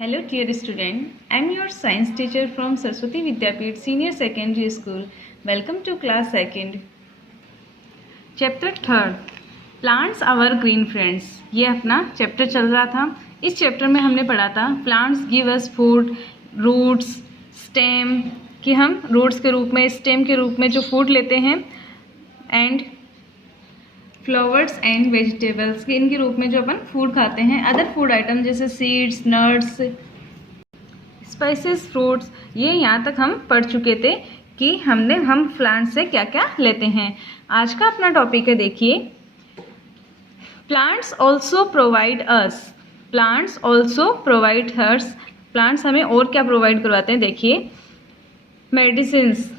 Hello dear student, I am your science teacher from Saraswati Vidyapeeth Senior Secondary School. Welcome to class 2nd. Chapter 3 Plants Our Green Friends. ये अपना chapter चल रहा था. इस chapter में हमने पढ़ा था plants give us food, roots, stem, कि हम रूट्स के रूप में, स्टेम के रूप में जो फूड लेते हैं, एंड फ्लावर्स एंड वेजिटेबल्स के इनके रूप में जो अपन फूड खाते हैं. अदर फूड आइटम जैसे सीड्स, नट्स, स्पाइसेस, फ्रूट्स, ये यहाँ तक हम पढ़ चुके थे कि हम प्लांट से क्या क्या लेते हैं. आज का अपना टॉपिक है, देखिए, plants also provide us. Plants also provide herbs. Plants हमें और क्या प्रोवाइड करवाते हैं, देखिए, medicines.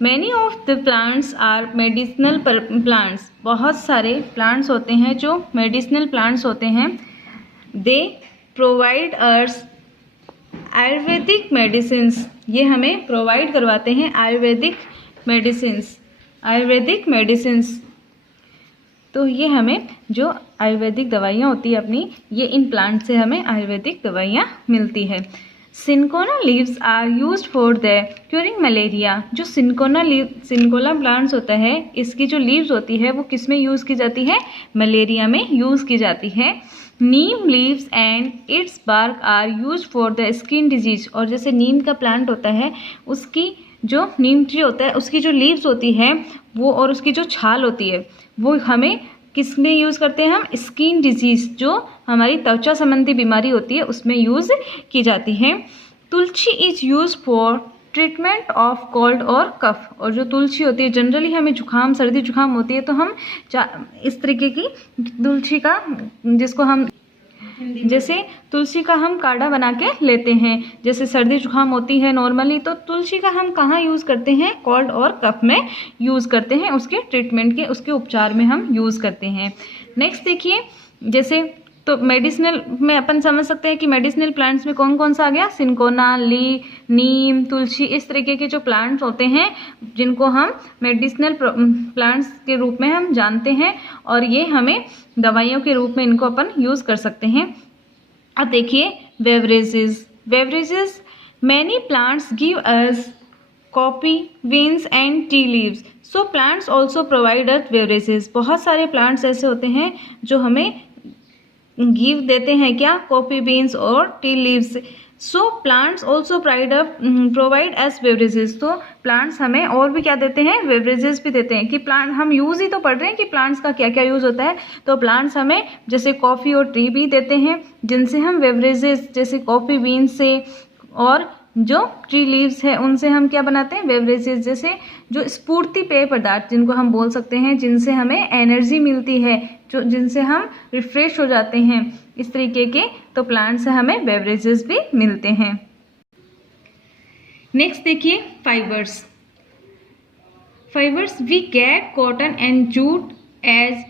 Many of the plants are medicinal plants. बहुत सारे प्लांट्स होते हैं जो मेडिसिनल प्लांट्स होते हैं. They provide us Ayurvedic medicines. ये हमें प्रोवाइड करवाते हैं आयुर्वेदिक मेडिसिन्स. तो ये हमें जो आयुर्वेदिक दवाइयाँ होती है अपनी, ये इन प्लांट से हमें आयुर्वेदिक दवाइयाँ मिलती है. Cinchona leaves are used for the curing malaria. जो सिनकोना प्लांट्स होता है, इसकी जो लीव्स होती है वो किस में यूज़ की जाती है, मलेरिया में यूज़ की जाती है. Neem leaves and its bark are used for the skin disease. और जैसे नीम का प्लांट होता है, उसकी जो नीम ट्री होता है, उसकी जो लीव्स होती है वो, और उसकी जो छाल होती है वो हमें किस में यूज़ करते हैं, हम स्किन डिजीज़, जो हमारी त्वचा संबंधी बीमारी होती है, उसमें यूज़ की जाती है. Tulsi is use for treatment of cold और कफ. और जो तुलसी होती है, जनरली हमें जुकाम, सर्दी जुकाम होती है तो हम इस तरीके की तुलसी का, जिसको हम जैसे तुलसी का हम काढ़ा बना के लेते हैं. जैसे सर्दी जुकाम होती है नॉर्मली, तो तुलसी का हम कहाँ यूज़ करते हैं, कोल्ड और कफ में यूज़ करते हैं. उसके ट्रीटमेंट के, उसके उपचार में हम यूज़ करते हैं. नेक्स्ट देखिए, जैसे तो मेडिसिनल में अपन समझ सकते हैं कि मेडिसिनल प्लांट्स में कौन कौन सा आ गया, सिनकोना, नीम, तुलसी, इस तरीके के जो प्लांट्स होते हैं जिनको हम मेडिसिनल प्लांट्स के रूप में हम जानते हैं, और ये हमें दवाइयों के रूप में इनको अपन यूज़ कर सकते हैं. अब देखिए, beverages. Many plants give us coffee beans and tea leaves. So plants also provide us beverages. बहुत सारे प्लांट्स ऐसे होते हैं जो हमें गिव देते हैं, क्या, कॉफी बीन्स और tea leaves. So plants also provide S beverages. तो प्लांट्स हमें और भी क्या देते हैं, बेवरेजेस भी देते हैं. कि प्लांट हम यूज़ ही तो पढ़ रहे हैं कि प्लांट्स का क्या क्या यूज़ होता है. तो प्लांट्स हमें जैसे कॉफ़ी और टी भी देते हैं, जिनसे हम बेवरेजेस, जैसे कॉफ़ी बीन्स से और जो ट्री लीव्स है उनसे हम क्या बनाते हैं, बेवरेजेस. जैसे जो स्फूर्ति पेय पदार्थ जिनको हम बोल सकते हैं, जिनसे हमें एनर्जी मिलती है, जो जिनसे हम रिफ्रेश हो जाते हैं, इस तरीके के, तो प्लांट से हमें बेवरेजेस भी मिलते हैं. नेक्स्ट देखिए, fibres. We get cotton and jute as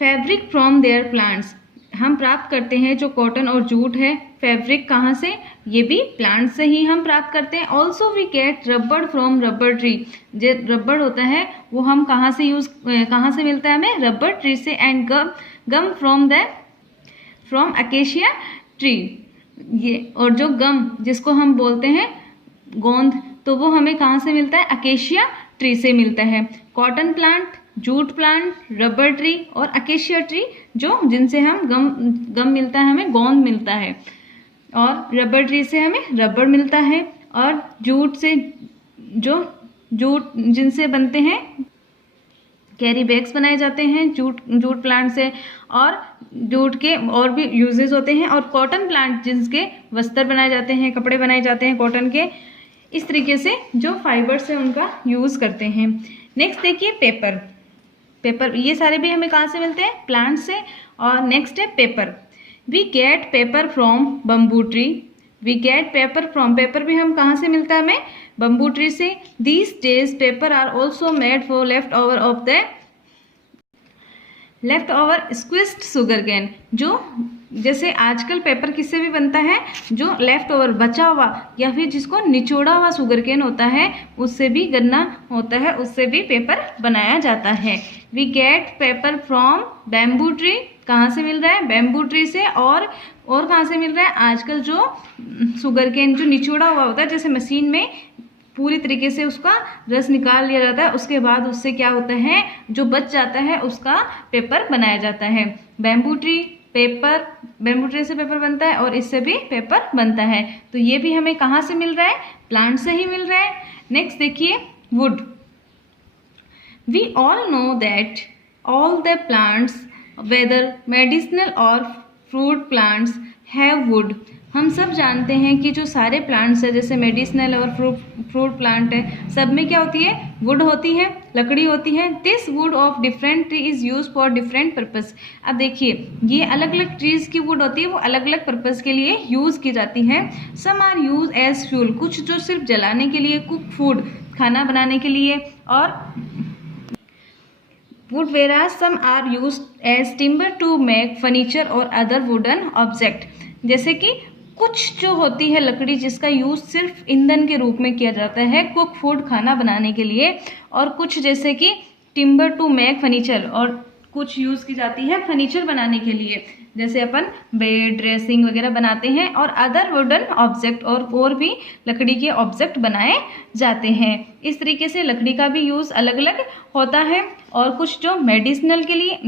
fabric from their plants. हम प्राप्त करते हैं जो कॉटन और जूट है, फैब्रिक कहाँ से, ये भी प्लांट से ही हम प्राप्त करते हैं. ऑल्सो वी गेट रबड़ फ्रॉम रबड़ ट्री. जो रबड़ होता है वो हम कहाँ से मिलता है हमें, रबड़ ट्री से. And gum from acacia tree. ये, और जो गम जिसको हम बोलते हैं गोंद, तो वो हमें कहाँ से मिलता है, अकेशिया ट्री से मिलता है. Cotton plant, jute plant, rubber tree और अकेशिया ट्री, जो जिनसे हम गम मिलता है, हमें गोंद मिलता है, और रबर ट्री से हमें रबर मिलता है, और जूट से जूट जिनसे बनते हैं कैरी बैग्स बनाए जाते हैं जूट प्लांट से, और जूट के और भी यूजेस होते हैं. और कॉटन प्लांट जिसके वस्त्र बनाए जाते हैं, कपड़े बनाए जाते हैं कॉटन के. इस तरीके से जो फाइबर्स है उनका यूज़ करते हैं. नेक्स्ट देखिए, पेपर. ये सारे भी हमें कहाँ से मिलते हैं, प्लांट से. और नेक्स्ट है paper. We get paper from bamboo tree. Paper भी हम कहाँ से मिलता है, हमें बम्बू ट्री से. These days paper are also made for left over squeezed sugar cane. जो जैसे आजकल पेपर किससे भी बनता है, जो लेफ्ट ओवर बचा हुआ या फिर जिसको निचोड़ा हुआ शुगर केन होता है उससे भी गन्ना होता है, उससे भी पेपर बनाया जाता है। We get paper from bamboo tree, कहाँ से मिल रहा है, बैम्बू ट्री से। और कहाँ से मिल रहा है, आजकल जो शुगर केन जो निचोड़ा हुआ होता है, जैसे मशीन में पूरी तरीके से उसका रस निकाल लिया जाता है, उसके बाद उससे क्या होता है, जो बच जाता है उसका पेपर बनाया जाता है। Bamboo tree paper, bamboo tree से पेपर बनता है और इससे भी पेपर बनता है। तो ये भी हमें कहाँ से मिल रहा है, प्लांट से ही मिल रहा है। नेक्स्ट देखिए wood. We all know that all the plants whether medicinal और फ्रूट प्लांट्स हैव वुड। हम सब जानते हैं कि जो सारे प्लांट्स है जैसे मेडिसिनल और फ्रूट प्लांट है, सब में क्या होती है, वुड होती है, लकड़ी होती है। This would of different tree is use for different purpose. अब देखिए ये अलग अलग ट्रीज की वुड होती है, वो अलग अलग पर्पस के लिए यूज की जाती है। Some are use as fuel, कुछ जो सिर्फ जलाने के लिए, कुक फूड खाना बनाने के लिए, और wood whereas some are used as timber to make furniture or other wooden object। जैसे कि कुछ जो होती है लकड़ी जिसका यूज़ सिर्फ ईंधन के रूप में किया जाता है कुक फूड खाना बनाने के लिए, और कुछ जैसे कि टिम्बर टू मेक फर्नीचर, और कुछ यूज़ की जाती है फर्नीचर बनाने के लिए, जैसे अपन बेड ड्रेसिंग वगैरह बनाते हैं, और अदर वुडन ऑब्जेक्ट, और भी लकड़ी के ऑब्जेक्ट बनाए जाते हैं। इस तरीके से लकड़ी का भी यूज़ अलग अलग होता है। और कुछ जो मेडिसिनल के लिए,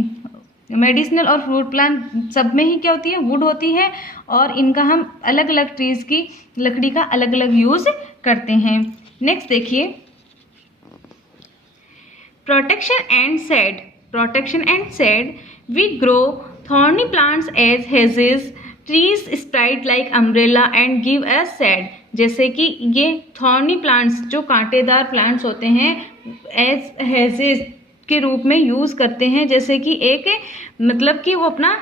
मेडिसिनल और फ्रूट प्लांट सब में ही क्या होती है, वुड होती है, और इनका हम अलग अलग ट्रीज़ की लकड़ी का अलग अलग यूज़ करते हैं। नेक्स्ट देखिए protection and shade. Protection and shade, we grow thorny plants as hedges, trees spread like umbrella and give us shade। जैसे कि ये थॉर्नी प्लांट्स जो कांटेदार प्लांट्स होते हैं एज हेजेस के रूप में यूज़ करते हैं, जैसे कि एक मतलब कि वो अपना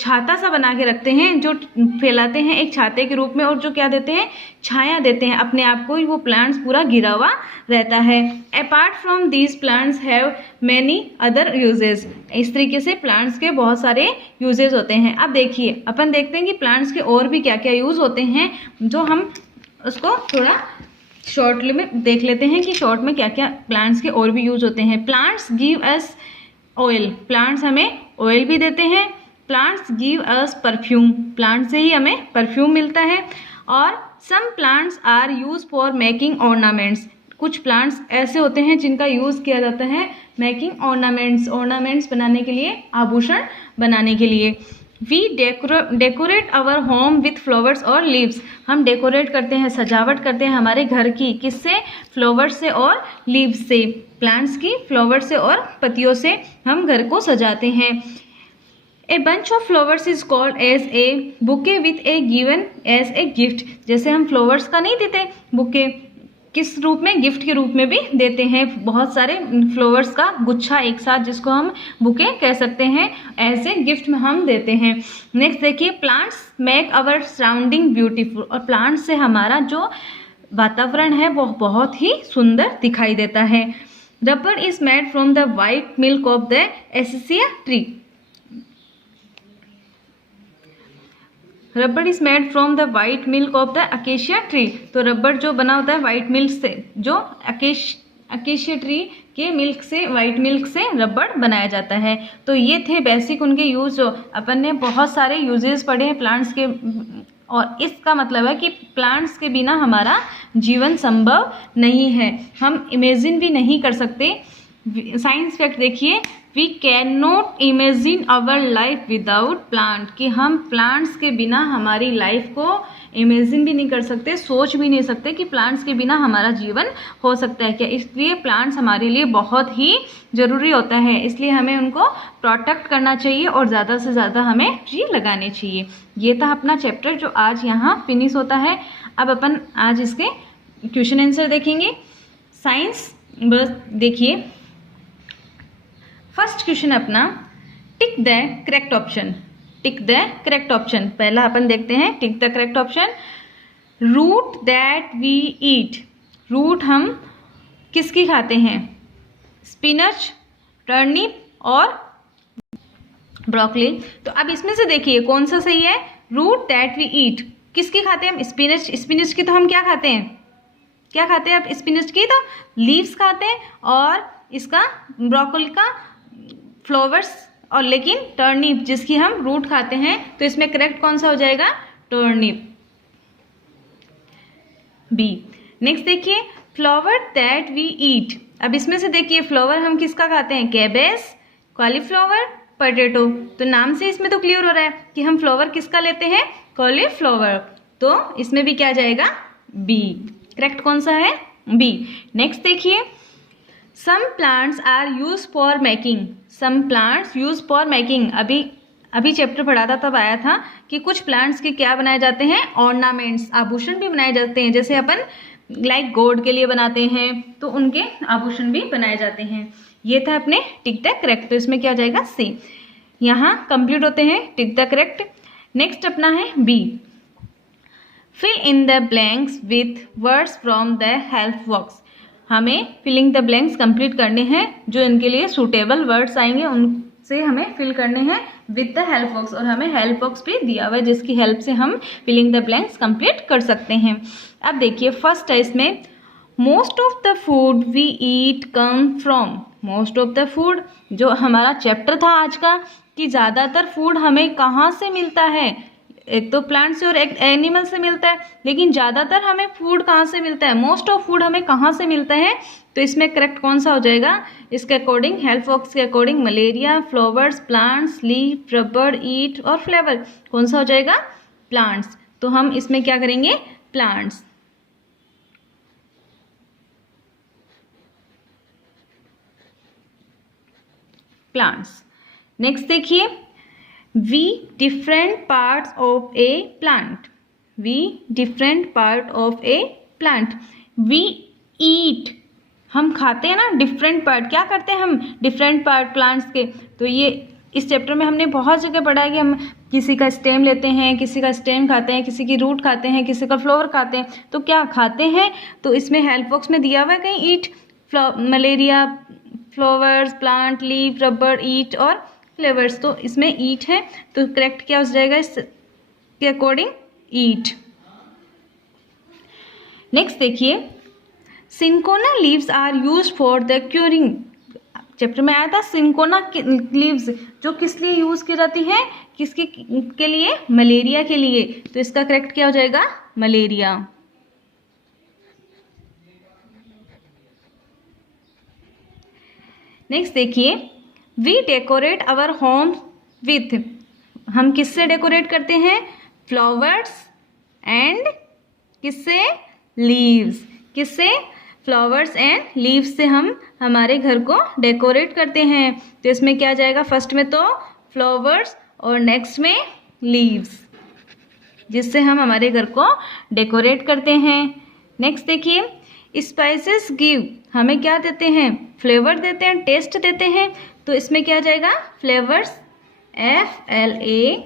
छाता सा बना के रखते हैं, जो फैलाते हैं एक छाते के रूप में, और जो क्या देते हैं, छाया देते हैं अपने आप को, वो प्लांट्स पूरा घिरा हुआ रहता है। Apart from these plants have many other uses. इस तरीके से प्लांट्स के बहुत सारे यूजेस होते हैं। अब देखिए अपन देखते हैं कि प्लांट्स के और भी क्या क्या यूज़ होते हैं, जो हम उसको थोड़ा शॉर्ट में देख लेते हैं कि शॉर्ट में क्या क्या प्लांट्स के और भी यूज होते हैं। Plants give us oil, plants हमें ऑयल भी देते हैं। Plants give us perfume, plant से ही हमें परफ्यूम मिलता है। और some plants are use for making ornaments, कुछ प्लांट्स ऐसे होते हैं जिनका यूज़ किया जाता है मेकिंग ऑर्नामेंट्स, ऑर्नामेंट्स बनाने के लिए, आभूषण बनाने के लिए। We decorate our home with flowers और लीव्स, हम डेकोरेट करते हैं, सजावट करते हैं हमारे घर की, किससे, फ्लावर्स से और लीव्स से, प्लांट्स की फ्लावर से और पत्तियों से हम घर को सजाते हैं। A bunch of flowers is called as a bouquet with a given as a gift. जैसे हम फ्लावर्स का नहीं देते बुके, किस रूप में, गिफ्ट के रूप में भी देते हैं, बहुत सारे फ्लावर्स का गुच्छा एक साथ, जिसको हम बुके कह सकते हैं, ऐसे गिफ्ट में हम देते हैं। नेक्स्ट देखिए plants make our surrounding beautiful, और प्लांट्स से हमारा जो वातावरण है वो बहुत ही सुंदर दिखाई देता है। Rubber is made from the white milk of the acacia tree. Rubber is made from the white milk of the acacia tree. तो रबर जो बना होता है वाइट मिल्क से, जो अकेशिया ट्री के मिल्क से, वाइट मिल्क से रबर बनाया जाता है। तो ये थे बेसिक उनके यूज, जो अपन ने बहुत सारे यूजेस पढ़े हैं प्लांट्स के, और इसका मतलब है कि प्लांट्स के बिना हमारा जीवन संभव नहीं है, हम इमेजिन भी नहीं कर सकते। साइंस फैक्ट देखिए, we can not imagine our life without plant, कि हम प्लांट्स के बिना हमारी लाइफ को इमेजिन भी नहीं कर सकते, सोच भी नहीं सकते कि प्लांट्स के बिना हमारा जीवन हो सकता है क्या। इसलिए प्लांट्स हमारे लिए बहुत ही ज़रूरी होता है, इसलिए हमें उनको प्रोटेक्ट करना चाहिए और ज़्यादा से ज़्यादा हमें ट्री लगाने चाहिए। ये था अपना चैप्टर जो आज यहाँ फिनिश होता है। अब अपन आज इसके क्वेश्चन आंसर देखेंगे। साइंस बस देखिए, फर्स्ट क्वेश्चन अपना, tick the correct option. Tick the correct option, पहला अपन देखते हैं, tick the correct option. Root that we eat, root हम किसकी खाते हैं, स्पिनच, टर्निप और ब्रोकली। तो अब इसमें से देखिए कौन सा सही है, रूट दैट वी ईट, किसकी खाते हैं हम, स्पिनच। स्पिनच की तो हम क्या खाते हैं, क्या खाते हैं आप, स्पिनच की तो लीव्स खाते हैं, और इसका ब्रोकली का फ्लावर्स, और लेकिन टर्निप जिसकी हम रूट खाते हैं। तो इसमें करेक्ट कौन सा हो जाएगा, टर्निप, बी। नेक्स्ट देखिए फ्लावर दैट वी ईट। अब इसमें से देखिए फ्लावर हम किसका खाते हैं, कैबेज, कॉलीफ्लावर, पोटैटो। तो नाम से इसमें तो क्लियर हो रहा है कि हम फ्लावर किसका लेते हैं, कॉलीफ्लावर। तो इसमें भी क्या जाएगा, बी। करेक्ट कौन सा है, बी। नेक्स्ट देखिए some plants are use for making, some plants use for making. अभी चैप्टर पढ़ा था तब आया था कि कुछ प्लांट्स के क्या बनाए जाते हैं, ऑर्नामेंट्स, आभूषण भी बनाए जाते हैं। जैसे अपन लाइक गॉड के लिए बनाते हैं तो उनके आभूषण भी बनाए जाते हैं। ये था अपने टिक द करेक्ट, तो इसमें क्या हो जाएगा, सी। यहाँ कंप्लीट होते हैं टिक द करेक्ट। नेक्स्ट अपना है B, fill in the blanks with words from the help box. हमें फिलिंग द ब्लैंक्स कंप्लीट करने हैं, जो इनके लिए सूटेबल वर्ड्स आएंगे उनसे हमें फिल करने हैं विद द हेल्प बॉक्स, और हमें हेल्प बॉक्स भी दिया हुआ है जिसकी हेल्प से हम फिलिंग द ब्लैंक्स कंप्लीट कर सकते हैं। अब देखिए फर्स्ट है इसमें, most of the food we eat come from. Most of the food, जो हमारा चैप्टर था आज का कि ज़्यादातर फूड हमें कहाँ से मिलता है, एक तो प्लांट से और एक एनिमल से मिलता है, लेकिन ज़्यादातर हमें फूड कहाँ से मिलता है, मोस्ट ऑफ फूड हमें कहाँ से मिलता है। तो इसमें करेक्ट कौन सा हो जाएगा, इसके अकॉर्डिंग हेल्प बॉक्स के according malaria, flowers, plants, leaf, rubber, eat और फ्लेवर। कौन सा हो जाएगा, प्लांट्स। तो हम इसमें क्या करेंगे, प्लांट्स। प्लांट्स। नेक्स्ट देखिए, we different parts of a plant, we different part of a plant. We eat, हम खाते हैं ना डिफरेंट पार्ट, क्या करते हैं हम डिफरेंट पार्ट प्लांट्स के। तो ये इस चैप्टर में हमने बहुत जगह पढ़ा है कि हम किसी का स्टेम लेते हैं, किसी का स्टेम खाते हैं, किसी की रूट खाते हैं, किसी का फ्लावर खाते हैं। तो क्या खाते हैं, तो इसमें हेल्प बॉक्स में दिया हुआ है कहीं eat, malaria, flowers, plant, leaf, rubber, eat और फ्लेवर्स। तो इसमें ईट है, तो करेक्ट क्या हो जाएगा इसके अकॉर्डिंग, ईट। नेक्स्ट देखिए, cinchona leaves are use for the curing. Chapter में आया था सिंकोना लीव्स जो किस लिए यूज की जाती है, किसके के लिए, मलेरिया के लिए। तो इसका करेक्ट क्या हो जाएगा, मलेरिया। नेक्स्ट देखिए, we decorate our home with. हम किससे डेकोरेट करते हैं, फ्लावर्स एंड किससे, लीव्स। किससे, फ्लावर्स एंड लीव्स से हम हमारे घर को डेकोरेट करते हैं। तो इसमें क्या जाएगा, फर्स्ट में तो फ्लावर्स और नेक्स्ट में लीव्स, जिससे हम हमारे घर को डेकोरेट करते हैं। नेक्स्ट देखिए, स्पाइसेस गिव, हमें क्या देते हैं, फ्लेवर देते हैं, टेस्ट देते हैं। तो इसमें क्या जाएगा, फ्लेवर्स, FLAVOUR।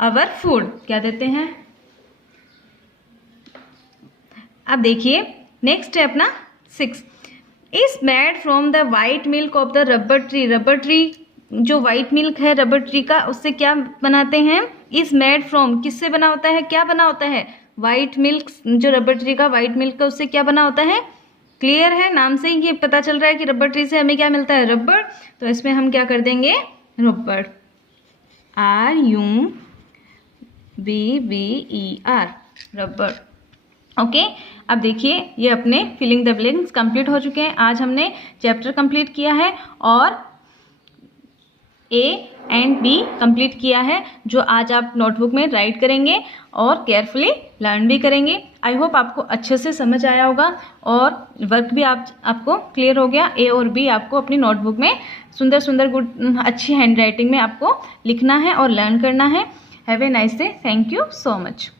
अवर फूड क्या देते हैं। अब देखिए नेक्स्ट है अपना 6, is made from the white milk of the rubber tree. Rubber tree जो वाइट मिल्क है रबर ट्री का, उससे क्या बनाते हैं, इज मेड फ्रॉम, किससे बना होता है, क्या बना होता है, वाइट मिल्क। जो रबर ट्री का वाइट मिल्क है उससे क्या बना होता है, क्लियर है, नाम से ही ये पता चल रहा है कि रबर ट्री से हमें क्या मिलता है, रबर। तो इसमें हम क्या कर देंगे, रबर, RUBBER, रबर। ओके, अब देखिए ये अपने फिलिंग द ब्लैंक्स कंप्लीट हो चुके हैं। आज हमने चैप्टर कंप्लीट किया है और A एंड B कंप्लीट किया है, जो आज आप नोटबुक में राइट करेंगे और केयरफुली लर्न भी करेंगे। आई होप आपको अच्छे से समझ आया होगा और वर्क भी आपको क्लियर हो गया। A और B आपको अपनी नोटबुक में सुंदर सुंदर गुड अच्छी हैंड राइटिंग में आपको लिखना है और लर्न करना है। Have a nice day, thank you so much.